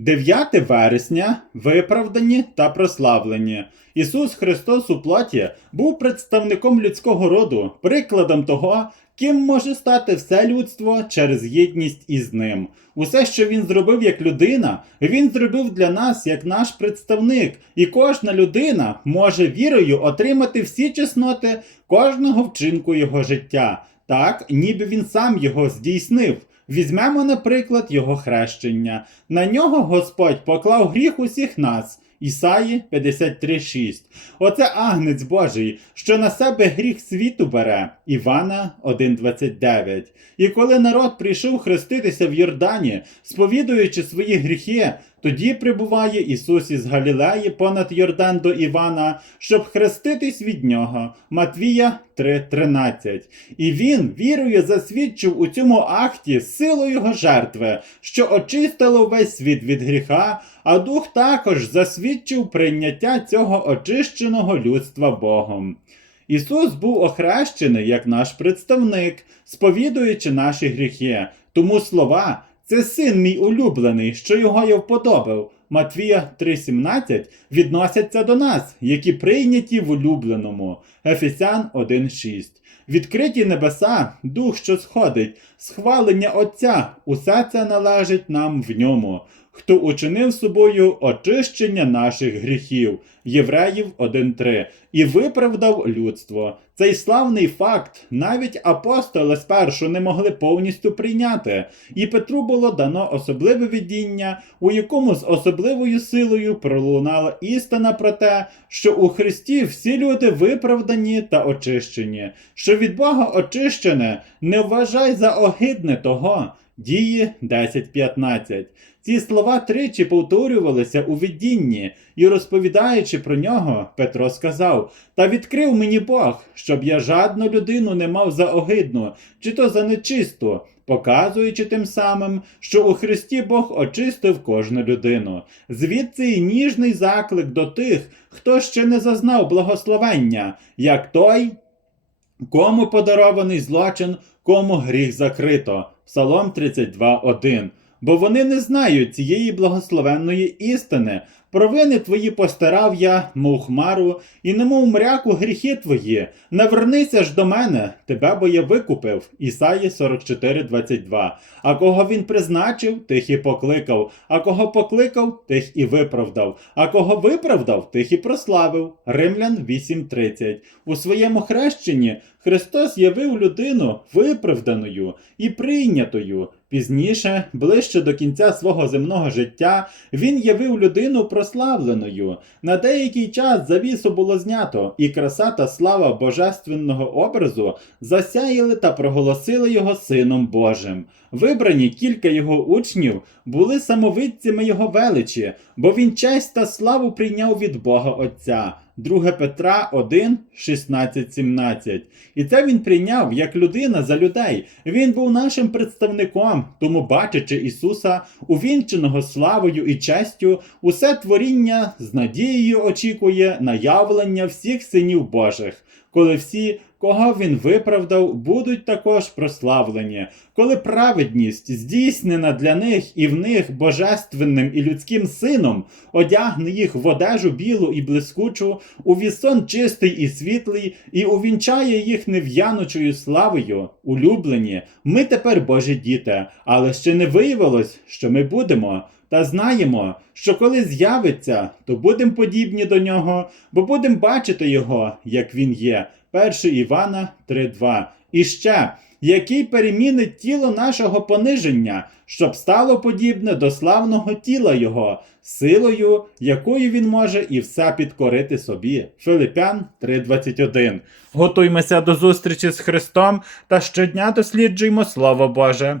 9 вересня виправдані та прославлені. Ісус Христос у плоті був представником людського роду, прикладом того, ким може стати все людство через єдність із ним. Усе, що він зробив як людина, він зробив для нас як наш представник, і кожна людина може вірою отримати всі чесноти кожного вчинку його життя, так ніби він сам його здійснив. Візьмемо, наприклад, його хрещення. На нього Господь поклав гріх усіх нас. Ісаї 53.6. Оце агнець Божий, що на себе гріх світу бере. Івана 1.29. І коли народ прийшов хреститися в Йордані, сповідуючи свої гріхи, тоді прибуває Ісус із Галілеї понад Йордан до Івана, щоб хреститись від нього. Матвія 3.13. І він вірою засвідчив у цьому акті силу його жертви, що очистило весь світ від гріха, а дух також засвідчив прийняття цього очищеного людства Богом. Ісус був охрещений як наш представник, сповідуючи наші гріхи. Тому слова це син мій улюблений, що його я вподобав. Матвія 3,17 відносяться до нас, які прийняті в улюбленому. Ефесян 1,6. Відкриті небеса, дух, що сходить, схвалення Отця, усе це належить нам в ньому. Хто учинив собою очищення наших гріхів, Євреїв 1.3, і виправдав людство. Цей славний факт навіть апостоли спершу не могли повністю прийняти, і Петру було дано особливе видіння, у якому з особливою силою пролунала істина про те, що у Христі всі люди виправдані та очищені, що від Бога очищене, не вважай за огидне того. Дії 10.15. Ці слова тричі повторювалися у видінні, і розповідаючи про нього, Петро сказав: Та відкрив мені Бог, щоб я жадну людину не мав за огидну, чи то за нечисту, показуючи тим самим, що у Христі Бог очистив кожну людину. Звідси й ніжний заклик до тих, хто ще не зазнав благословення, як той, кому подарований злочин, кому гріх закрито. Псалом 32.1. Бо вони не знають цієї благословенної істини. Провини твої постарав я, мов хмару, і немов мряку гріхи твої. Навернися ж до мене, тебе бо я викупив. Ісаї 44.22. А кого він призначив, тих і покликав, а кого покликав, тих і виправдав, а кого виправдав, тих і прославив. Римлян 8.30. У своєму хрещенні Христос явив людину виправданою і прийнятою. Пізніше, ближче до кінця свого земного життя, він явив людину прославленою. На деякий час завісу було знято, і краса та слава божественного образу засяяли та проголосили його Сином Божим. Вибрані кілька його учнів були самовидцями його величі, бо він честь та славу прийняв від Бога Отця. 2 Петра 1, 16, 17. І це він прийняв як людина за людей. Він був нашим представником, тому, бачачи Ісуса, увінченого славою і честю, усе творіння з надією очікує наявлення всіх синів Божих, коли всі, кого він виправдав, будуть також прославлені, коли праведність здійснена для них і в них божественним і людським сином, одягне їх в одежу білу і блискучу, у вісон чистий і світлий, і увінчає їх нев'яночою славою, улюблені. Ми тепер Божі діти, але ще не виявилось, що ми будемо. Та знаємо, що коли з'явиться, то будемо подібні до нього, бо будемо бачити його, як він є. 1 Івана 3.2. І ще, який перемінить тіло нашого пониження, щоб стало подібне до славного тіла Його, силою, якою він може і все підкорити собі. Филипян 3.21. Готуймося до зустрічі з Христом та щодня досліджуємо Слово Боже.